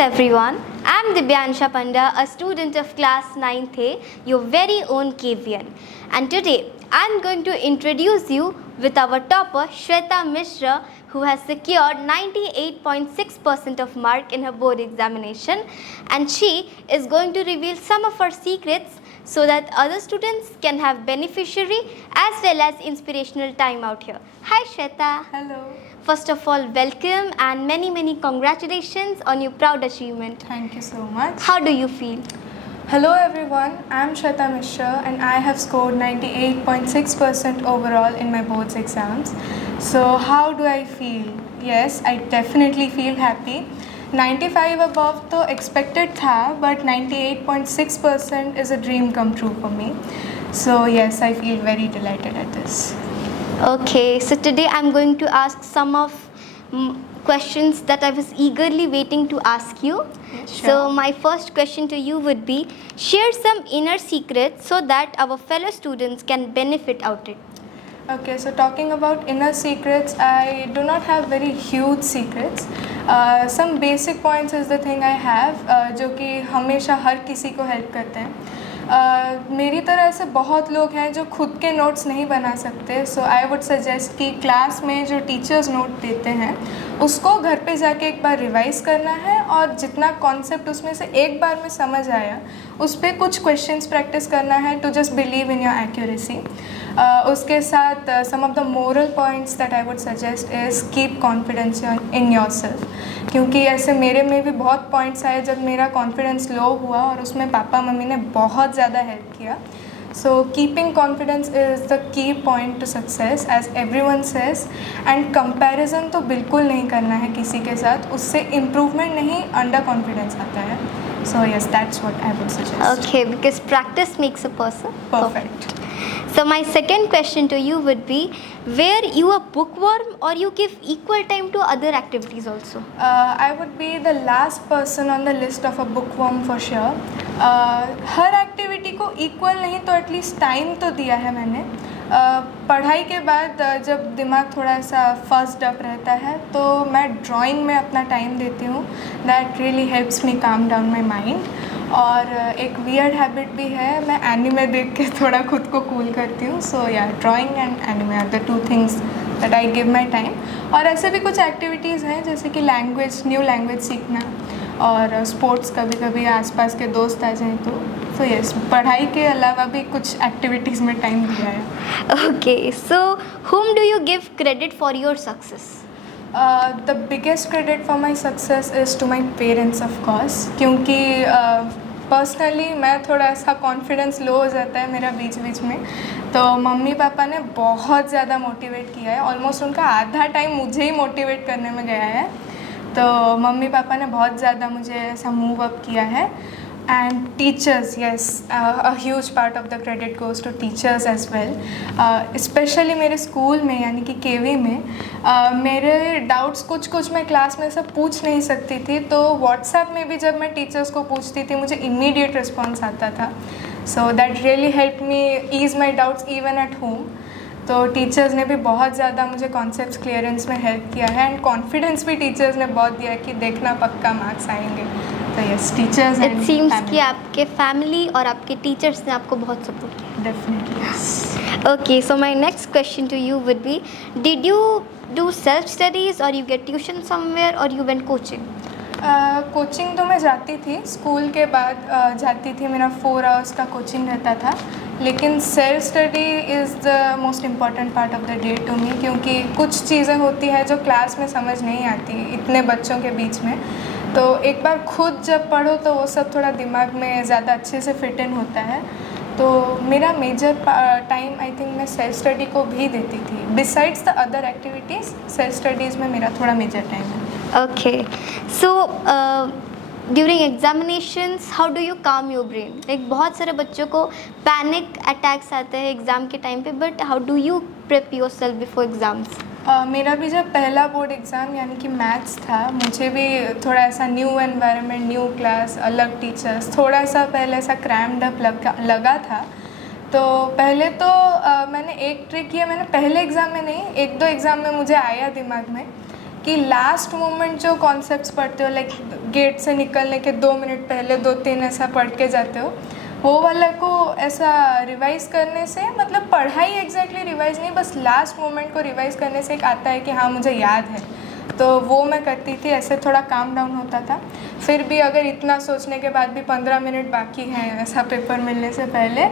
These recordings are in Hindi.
everyone. I'm Dibyansha Panda, a student of class 9th A, your very own KVN. And today I'm going to introduce you with our topper Shweta Mishra, who has secured 98.6% of mark in her board examination, and she is going to reveal some of her secrets so that other students can have beneficiary as well as inspirational time out here. Hi Shweta. Hello. First of all, welcome and many congratulations on your proud achievement. Thank you so much. How do you feel? Hello everyone, I'm Shweta Mishra and I have scored 98.6% overall in my boards exams. So how do I feel? Yes, I definitely feel happy. 95 above तो expected था, but 98.6% is a dream come true for me. So yes, I feel very delighted at this. Okay, so today I'm going to ask some of questions that I was eagerly waiting to ask you. Sure. So my first question to you would be, share some inner secrets so that our fellow students can benefit out it. Okay, so talking about inner secrets, I do not have very huge secrets. Some basic points is the thing I have, जो कि हमेशा हर किसी को हेल्प करते हैं. मेरी तरह ऐसे बहुत लोग हैं जो खुद के नोट्स नहीं बना सकते, सो आई वुड सजेस्ट कि क्लास में जो टीचर्स नोट देते हैं उसको घर पे जाके एक बार रिवाइज़ करना है और जितना कॉन्सेप्ट उसमें से एक बार में समझ आया उस पर कुछ क्वेश्चंस प्रैक्टिस करना है to just believe in your accuracy. उसके साथ some of the moral points that I would suggest is keep confidence in yourself, क्योंकि ऐसे मेरे में भी बहुत पॉइंट्स आए जब मेरा कॉन्फिडेंस लो हुआ और उसमें पापा मम्मी ने बहुत ज़्यादा हेल्प किया. So keeping confidence is the key point to success as everyone says. And comparison तो बिल्कुल नहीं करना है किसी के साथ, उससे इम्प्रूवमेंट नहीं अंडर कॉन्फिडेंस आता है. So yes, that's what I would suggest. Okay, because practice makes a person Perfect. So my second question to you would be, where you are bookworm or you give equal time to other activities also? I would be the last person on the list of a bookworm for sure. Her activity को इक्वल नहीं तो एटलीस्ट टाइम तो दिया है मैंने. पढ़ाई के बाद जब दिमाग थोड़ा सा फर्स्ट अप रहता है तो मैं ड्राइंग में अपना टाइम देती हूँ. That really helps me calm down my mind. और एक वियर्ड हैबिट भी है, मैं एनिमे देख के थोड़ा खुद को कूल करती हूँ. So yeah drawing and anime are the two things that I give my time. और ऐसे भी कुछ एक्टिविटीज़ हैं जैसे कि न्यू लैंग्वेज सीखना और स्पोर्ट्स, कभी कभी आसपास के दोस्त आ जाएं तो. सो यस, पढ़ाई के अलावा भी कुछ एक्टिविटीज़ में टाइम दिया है. Okay, so whom do you give credit for your success? The biggest credit for my success is to my parents of course, क्योंकि पर्सनली मैं थोड़ा ऐसा कॉन्फिडेंस लो हो जाता है मेरा बीच बीच में, तो मम्मी पापा ने बहुत ज़्यादा मोटिवेट किया है. ऑलमोस्ट उनका आधा टाइम मुझे ही मोटिवेट करने में गया है. तो मम्मी पापा ने बहुत ज़्यादा मुझे ऐसा मूव अप किया है. And teachers, yes, a huge part of the credit goes to teachers as well. Especially मेरे स्कूल में यानी कि केवी में मेरे डाउट्स कुछ मैं क्लास में सब पूछ नहीं सकती थी, तो व्हाट्सएप में भी जब मैं टीचर्स को पूछती थी मुझे इमीडिएट रिस्पॉन्स आता था. So that really help me ease my doubts even at home. तो टीचर्स ने भी बहुत ज़्यादा मुझे कॉन्सेप्ट्स क्लियरेंस में हेल्प किया है. एंड कॉन्फिडेंस भी टीचर्स ने बहुत दिया कि देखना पक्का मार्क्स आएंगे. तो यस, टीचर्स It seems कि आपके फैमिली और आपके टीचर्स ने आपको बहुत सपोर्ट किया. Definitely yes. Okay, so my next question to you would be, did you do self studies or you get tuition somewhere or you went coaching? Coaching तो मैं जाती थी, स्कूल के बाद जाती थी. मेरा 4 आवर्स का कोचिंग रहता था. लेकिन self study is the most important part of the day to me, क्योंकि कुछ चीज़ें होती हैं जो क्लास में समझ नहीं आती इतने बच्चों के बीच में. तो एक बार खुद जब पढ़ो तो वो सब थोड़ा दिमाग में ज़्यादा अच्छे से फिट इन होता है. तो मेरा मेजर टाइम आई थिंक मैं सेल्फ स्टडी को भी देती थी. Besides the other activities, self studies में मेरा थोड़ा मेजर टाइम है. Okay, so during examinations, how do you calm your brain? Like बहुत सारे बच्चों को panic attacks आते हैं एग्ज़ाम के टाइम पे, but how do you prep yourself before exams? मेरा भी जब पहला बोर्ड एग्ज़ाम यानी कि मैथ्स था, मुझे भी थोड़ा ऐसा न्यू एनवायरनमेंट, न्यू क्लास, अलग टीचर्स, थोड़ा सा पहले ऐसा क्रैम्ड अप लगा था. तो पहले तो मैंने एक ट्रिक किया, मैंने पहले एग्ज़ाम में नहीं, 1-2 एग्ज़ाम में मुझे आया दिमाग में कि लास्ट मोमेंट जो कॉन्सेप्ट्स पढ़ते हो, लाइक गेट से निकलने के 2 मिनट पहले 2-3 ऐसा पढ़ के जाते हो, वो वाला को ऐसा रिवाइज करने से, मतलब पढ़ाई एग्जैक्टली रिवाइज नहीं, बस लास्ट मोमेंट को रिवाइज करने से एक आता है कि हाँ मुझे याद है, तो वो मैं करती थी, ऐसे थोड़ा काम डाउन होता था। फिर भी अगर इतना सोचने के बाद भी 15 मिनट बाकी हैं ऐसा पेपर मिलने से पहले,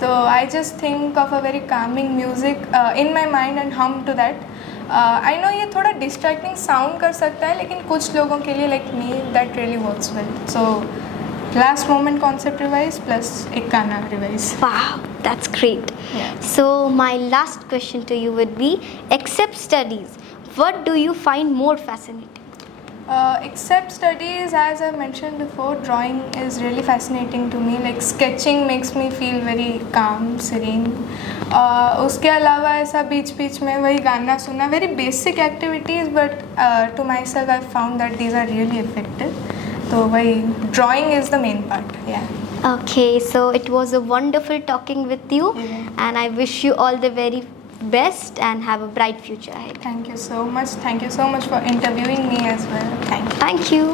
तो I just think of a very Kameng music in my mind and हम टू दैट। आई नो ये थोड़ा डिस्ट्रैक्टिंग साउंड कर सकता है, लेकिन कुछ लोगों के लिए like me that really works well. So last moment concept revise plus एक गाना revise. Wow, that's great. Yeah. So, my last question to you would be, except studies, what do you find more fascinating? Except studies, as I mentioned before, drawing is really fascinating to me. Like sketching makes me feel very calm, serene. उसके अलावा ऐसा बीच बीच में वही गाना सुनना, very basic activities, but to myself I found that these are really effective. तो वही drawing is the main part. Yeah. Okay, so it was a wonderful talking with you, Yeah. and I wish you all the very best and have a bright future ahead. Thank you so much. Thank you so much for interviewing me as well. Thank you. Thank you.